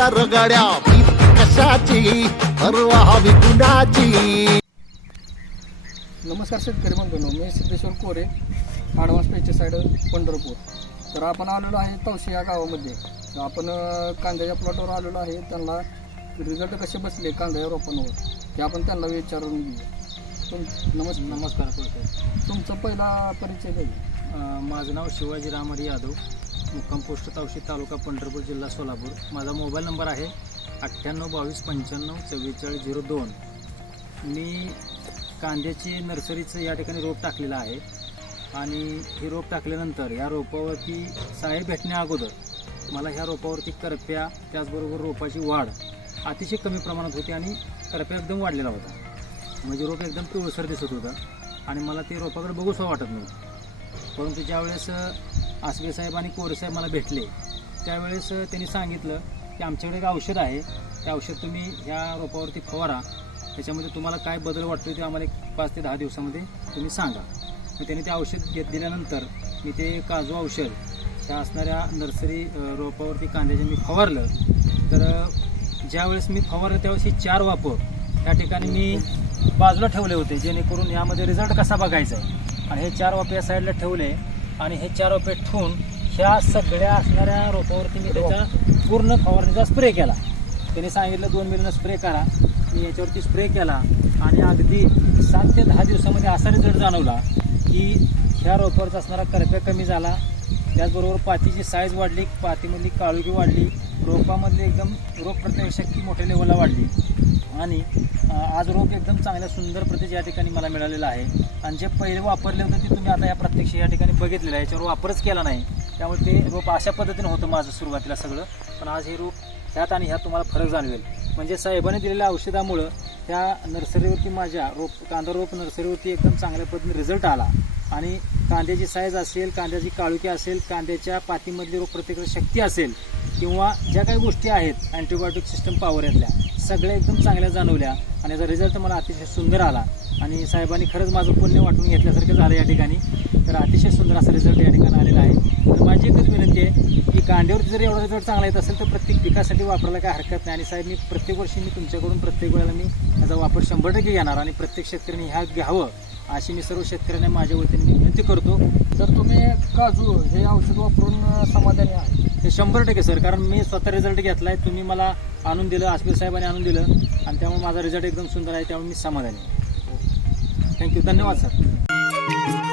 रगाड्या कशाची? परवा विकुणाची नमस्कार शेतकरी बंधूंनो मी सिद्धेश्वर कोरे ॲडव्हान्स पेस्टिसाईड पंढरपूर. तर आपण आलेलो आहे तवशी या गावामध्ये. तर आपण कांद्याच्या प्लॉटवर आलेलो आहे. त्यांना रिझल्ट कसे बसले कांद्याच्या रोपांवर ते आपण त्यांना विचारून घेऊ तुम नमस्कार. नमस्कार सर तुमचा पहिला परिचय द्या माझं नाव शिवाजी रामहरी यादव. मुक्काम पोस्ट तावशी तालुका पंढरपूर जिल्हा सोलापूर. माझा मोबाईल नंबर आहे अठ्ठ्याण्णव बावीस पंच्याण्णव चव्वेचाळीस झिरो दोन. मी कांद्याची नर्सरीचं या ठिकाणी रोप टाकलेलं आहे. आणि हे रोप टाकल्यानंतर या रोपावरती साहेब भेटण्या अगोदर मला ह्या रोपावरती करप्या त्याचबरोबर रोपाची वाढ अतिशय कमी प्रमाणात होती आणि करप्या एकदम वाढलेला होता. म्हणजे रोप एकदम पिवळसर दिसत होतं आणि मला ते रोपाकडे बघूसं वाटत नव्हतं. परंतु ज्यावेळेस आसवे साहेब आणि कोरे साहेब मला भेटले. त्यावेळेस त्यांनी सांगितलं की आमच्याकडे एक औषध आहे. ते औषध तुम्ही ह्या रोपावरती फवारा. त्याच्यामध्ये तुम्हाला काय बदल वाटतो ते आम्हाला एक पाच ते दहा दिवसामध्ये तुम्ही सांगा. मग त्यांनी ते औषध घेत दिल्यानंतर मी ते काजू औषध त्या असणाऱ्या नर्सरी रोपावरती कांद्याचे मी फवारलं. तर ज्यावेळेस मी फवारलं त्यावेळेस ही चार वापर त्या ठिकाणी मी बाजूला ठेवले होते जेणेकरून यामध्ये रिझल्ट कसा बघायचा आहे. आणि हे चार वापर या साईडला ठेवले आणि हे चार रोपे ठेवून ह्या सगळ्या असणाऱ्या रोपावरती मी त्याचा पूर्ण फवारणीचा स्प्रे केला. त्याने सांगितलं दोन मिलीनं स्प्रे करा. मी याच्यावरती स्प्रे केला आणि अगदी सात ते दहा दिवसामध्ये असा रिझल्ट जाणवला की ह्या रोपावरचा असणारा करप्या कमी झाला. त्याचबरोबर पातीची साईज वाढली पातीमधली काळुकी वाढली. रोपामधली एकदम रोग प्रतिकारशक्ती मोठ्या लेवलला वाढली. आणि आज रोप एकदम चांगल्या सुंदर प्रतीचे या ठिकाणी मला मिळालेलं आहे. आणि जे पहिले वापरले होते ते तुम्ही आता या प्रत्यक्ष या ठिकाणी बघितलेलं आहे. याच्यावर वापरच केला नाही. त्यामुळे ते रोप अशा पद्धतीनं होतं माझं सुरुवातीला सगळं. पण आज हे रोप ह्यात आणि ह्यात तुम्हाला फरक जाणवेल. म्हणजे साहेबाने दिलेल्या औषधामुळं त्या नर्सरीवरती माझ्या रोप कांदा रोप नर्सरीवरती एकदम चांगल्या पद्धतीने रिझल्ट आला. आणि कांद्याची साईज असेल कांद्याची काळुकी असेल कांद्याच्या पातीमधली रोगप्रतिकार शक्ती असेल किंवा ज्या काही गोष्टी आहेत अँटीबायोटिक सिस्टम पॉवर यातल्या सगळ्या एकदम चांगल्या जाणवल्या आणि याचा रिझल्ट मला अतिशय सुंदर आला. आणि साहेबांनी खरंच माझं पुण्य वाटून घेतल्यासारखं झालं या ठिकाणी. तर अतिशय सुंदर असा रिझल्ट या ठिकाणी आले तर माझी एकच विनंती आहे की कांद्यावरती जर एवढा रिझल्ट चांगला येत असेल तर प्रत्येक पिकासाठी वापरायला काय हरकत नाही. आणि साहेब मी प्रत्येक वर्षी मी तुमच्याकडून प्रत्येक वेळेला मी याचा वापर शंभर टक्के घेणार आणि प्रत्येक शेतकऱ्यांनी ह्या घ्यावं अशी मी सर्व शेतकऱ्यांना माझ्या वतीने मी विनंती करतो. तर तुम्ही काजू हे औषध वापरून समाधानी आहे हे शंभर टक्के सर. कारण मी स्वतः रिझल्ट आहे तुम्ही मला आणून दिलं आसपे साहेबांनी आणून दिलं आणि त्यामुळे माझा रिझल्ट एकदम सुंदर आहे त्यामुळे मी समाधानी थँक्यू धन्यवाद सर.